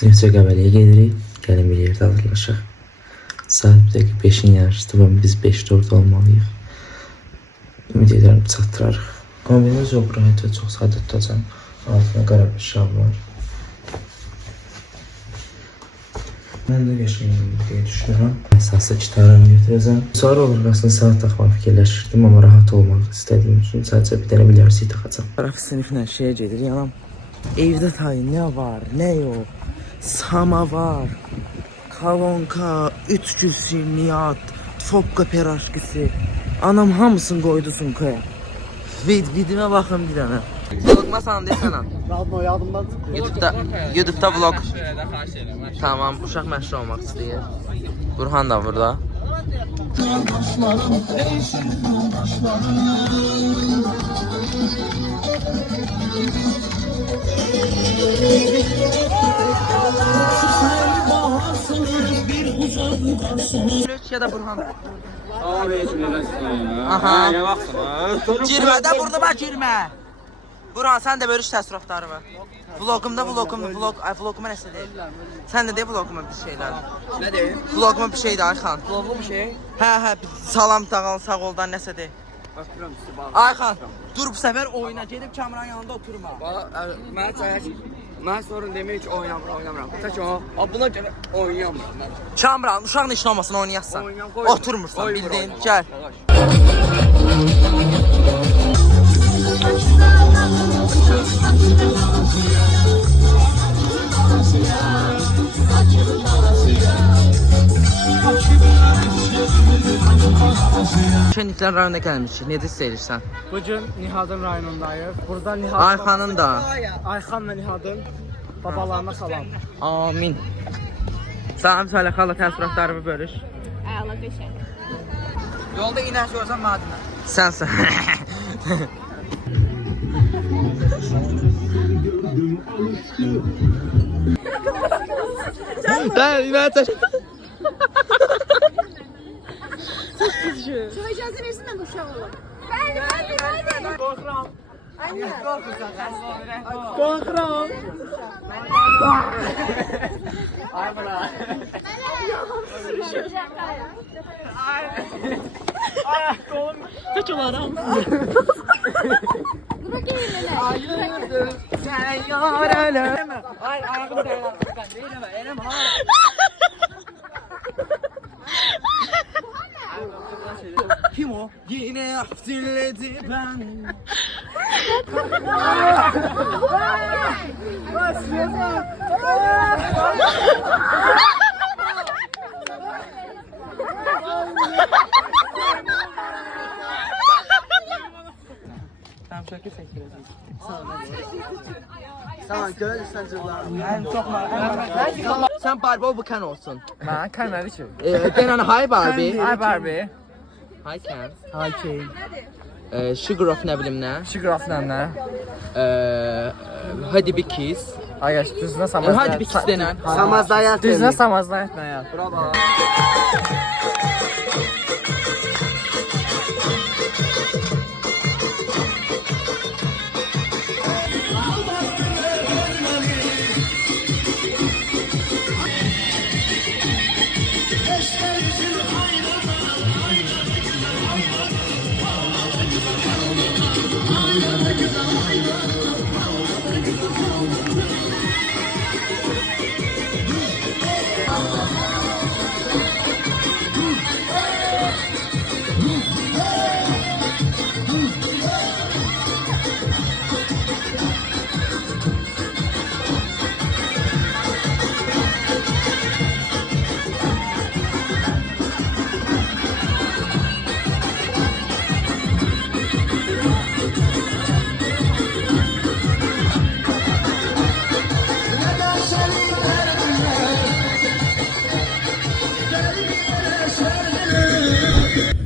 Sinifçə qəbələyə gedirik. Gəlin bir yerdə hazırlaşaq. Saat 5-in yarışıdır. Biz 5-4 olmalıyıq. Ümid edirəm çatdırarıq. Amma benim çox rahat və çox sadə tutacam. Altına qara bir şal var. Mən də yaşayayım deyə düşünürəm. Əsası gitarımı götürəcəm. Sonra olur aslında saat taxmaq fikirləşirdim, amma rahat olmaq istədiyim üçün sadəcə bir dənə bilərsi taxacam. Taraf siniflə şeyə gedir, yanam. Evdə tay nə var, nə yox. Samavar, kalonka, 3 gül sirniyat, tfokka peraşkisi. Anam hamısını qoydu sunkaya. Vidimə baxım bir dənə. Vlogma sana desənəm. Radno yadımdan çıxdı. YouTube'da vlog. Tamam, uşaq məşhur olmaq istəyir. Burhan da burada. Ya da Burhan. Aha. Girmədə burada bax girmə. Burhan sən də bölüş təəssüratlarımı. Vloguma nəsə deyil. Sən də de vloguma bir şeylər. Nə deyim? Vloguma bir şeydir Ayxan. Vlogu bir şey. Hə, salam tağal sağ oldan nəsə de. Öpürəm sizi bax. Ayxan, dur bu səfər oyuna gedib Kamran yanında oturma. Mən sorun demək ki oynamıram. Tək o, buna görə oynayamıram. Kamran, uşaq işin olmasın oynayassan. Oturmursan, bildin, gəl. Şenliklər rayonuna gəlmişik, necə hiss edirsən? Bugün Nihadın rayonundayıq. Burada Nihad Ayxanın da. Ayxan və Nihadın babalarına salam. Amin. Salam Sələ xala təəssüratlarımı bölüş. Əla qəşəng. Yolda inək görsən madinə. Sənsən. Sən inək çək. Şu icazə versin mən uşaq olam. Bəli. Qorxuram. Anne. Qorxuram. Ay bana. Ay kolum kaç olaram. Buna gelin hele. Hayırdır sen yaralı. Ay ayağımı dayanam. Ben değilim. Elim har. Kim o? Yine aftinledi ben. Tamam şarkı çəkirəcəm. Tamam görürsən cırlarım. Sən Barbie ol bu Ken olsun. Ben kanarı ki. Denən hi Barbie. Hi Barbie. Hi Ken. Hi Kane. Sugar of nə bilim nə. Sugar of nə? Hadi bir kiss. Ay düzünə samazlayat. Hadi bir kiss denən. Samazlayat. Düzünə samazlayat nə ya? Bravo.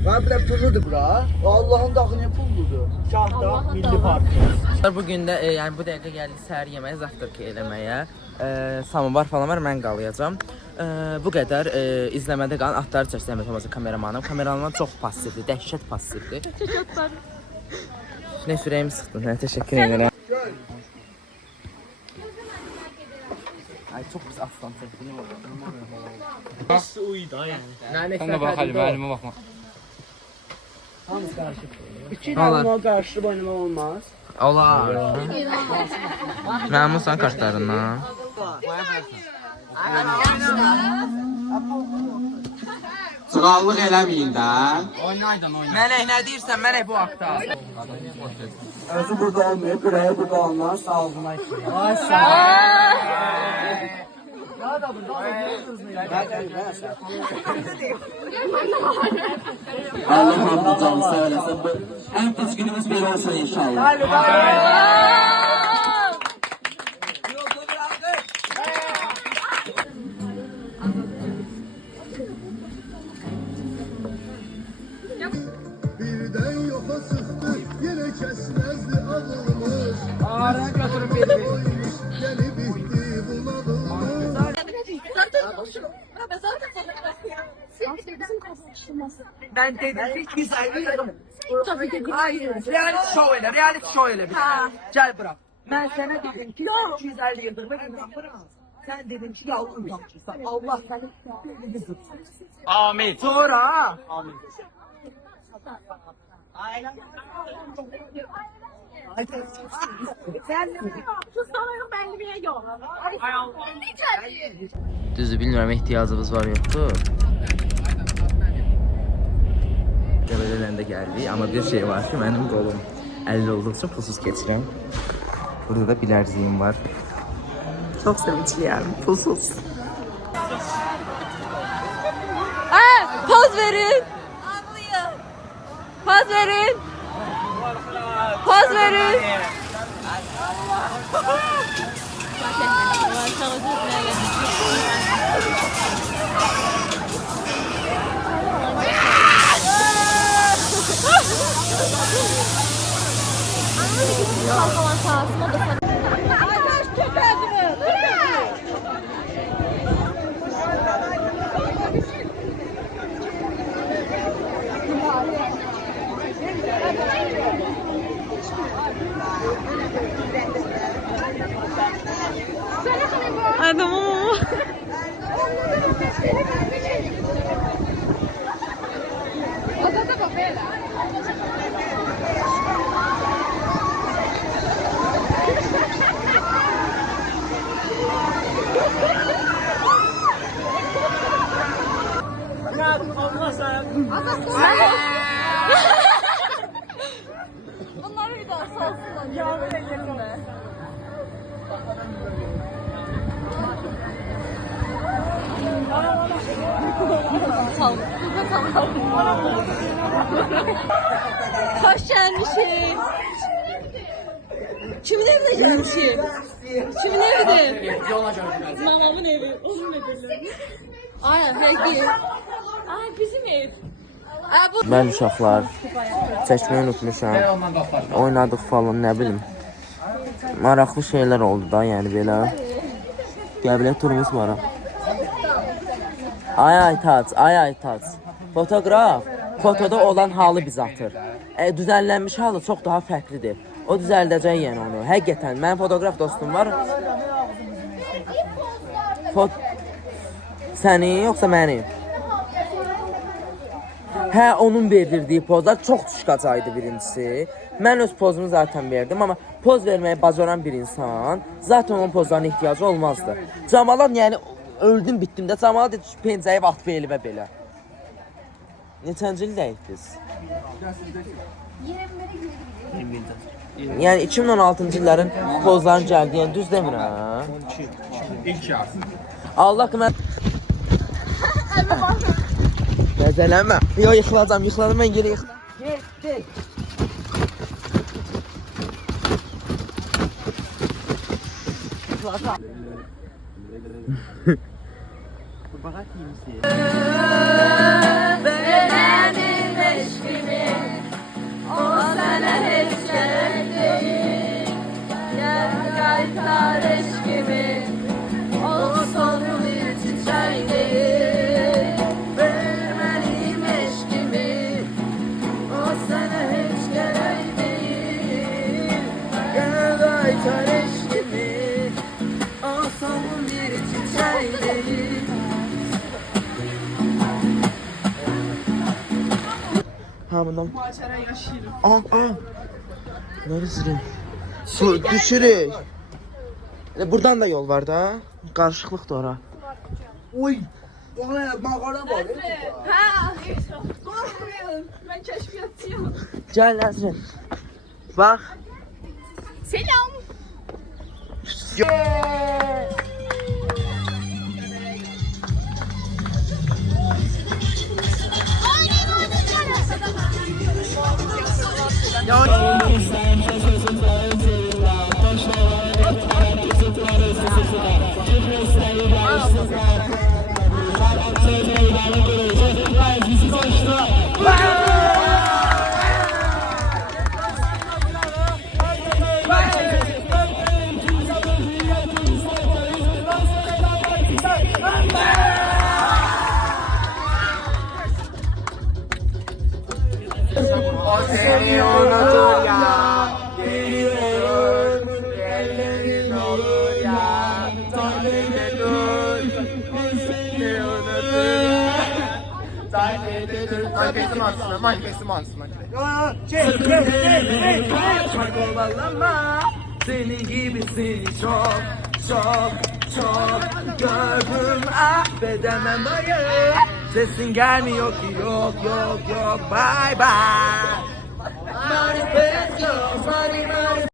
Məbləğ puludur bura. Allahın daxı ne pulludur? Şahda Milli Parkı. Bugün də yəni bu dəqiqə gəldik səhər yeməyə, zavtraki eləməyə. Samovar falan var, mən qalayacağam. Bu qədər izləmədə qalan atları çəksin Əhməd Olmazın kameramanım. Kameramanım çox passivdir, dəhşət passivdir. Ne sürəyimi sıxdın, hə, təşəkkür edirəm. Ay, çox pis aslan çəkdi, nə oldu? Nasıl uydu yani? Kanka bak hadi elime bakma. Hamısı karışık. İki dalma karıştırıp oynamaq olmaz. Olar. Məmnunsan kartlarından. Sığallıq eləməyin də. Mələk nə deyirsən? Mələk bu haqda. Özü burada olmayıb, ürəyi burada olmaz, sağlığına içməyir. Ay sağ ol. Allah hamdı canı söylesin. En pis günümüz böyle olsun inşallah. Birden yoxa sıxdı, yenə kəsməzdi ağılımız. Ağrını götürüp beni. Gəlib bitdi bunadılmız. Ben dedim hiç güzel. Tabii ki hayır. Reality show elə, reality show elə bir. Gel bırak. Ben sana dedim ki 250 yıldır ben inanmıram. Sen dedin ki yavrum yapmışsan. Allah seni bir tutsun. Amin. Sonra. Sen ne yapıyorsun? Ben bir yok. Düzü bilmirəm ehtiyacımız var yoxdur. Qəbələlərində gəldik, amma bir şey var ki, mənim qolum 50 olduğu üçün pulsuz keçirəm. Burada da bilərziyim var. Çox sevincliyəm, pulsuz. Poz verin. Poz verin. Poz verin. Adamım. Bunları bir daha salsınlar. Yağmur ellerine. Hoş gelmişsin. Kimin evine gelmişsin? Kimin evine? Mamamın evi. Onun evi. Aynen peki. Ay bizim ev. Ay bu. Mən uşaqlar çəkməyi unutmuşam. Oynadıq falan, nə bilim. Maraqlı şeylər oldu da, yəni belə. Qəbilə turumuz var. Ay tac. Fotoqraf fotoda olan halı biz atır. Düzənlənmiş halı çox daha fərqlidir. O düzəldəcək yəni onu. Həqiqətən mənim fotoqraf dostum var. Səni yoxsa mənim? Hə, onun verdirdiyi pozlar çox düşqacaydı birincisi. Mən öz pozumu zaten verdim, amma poz verməyi bacaran bir insan zaten onun pozlarına ihtiyacı olmazdı. Camalar yəni öldüm bitdim də Camalat dedi pencəyi vaxt belimə belə. Neçənci ildəyik biz? 21-ci. Yəni 2016-cı illərin pozların gəldi, yəni düz demirəm. İlk yaz. Allah ki mən... Gəzələmə. Yox, yıxılacam, mən geri yıxılam. Gel. Benim eşkimi o sana hiç gerek değil. Gel kaytar eşkimi o son bir çiçek. Ha bundan. Macera yaşayırım. Neresi? Su düşürük. Buradan da yol var da. Karışıklık da ora. Oy. Ona mağara var. Ha. Korkmayın. Ben keşfiyatçıyım. Gel Nazrin. Bak. Selam. Seni unutur ya. Biliyorum. Ellerin olur ya. Sahnede dur. Seni unutur ya. Sahnede dur. Manifestim aslında. Kovalama. Seni gibisini çok gördüm, affedemem hayır. Sesin gelmiyor ki, yok bye bye. Manifesto,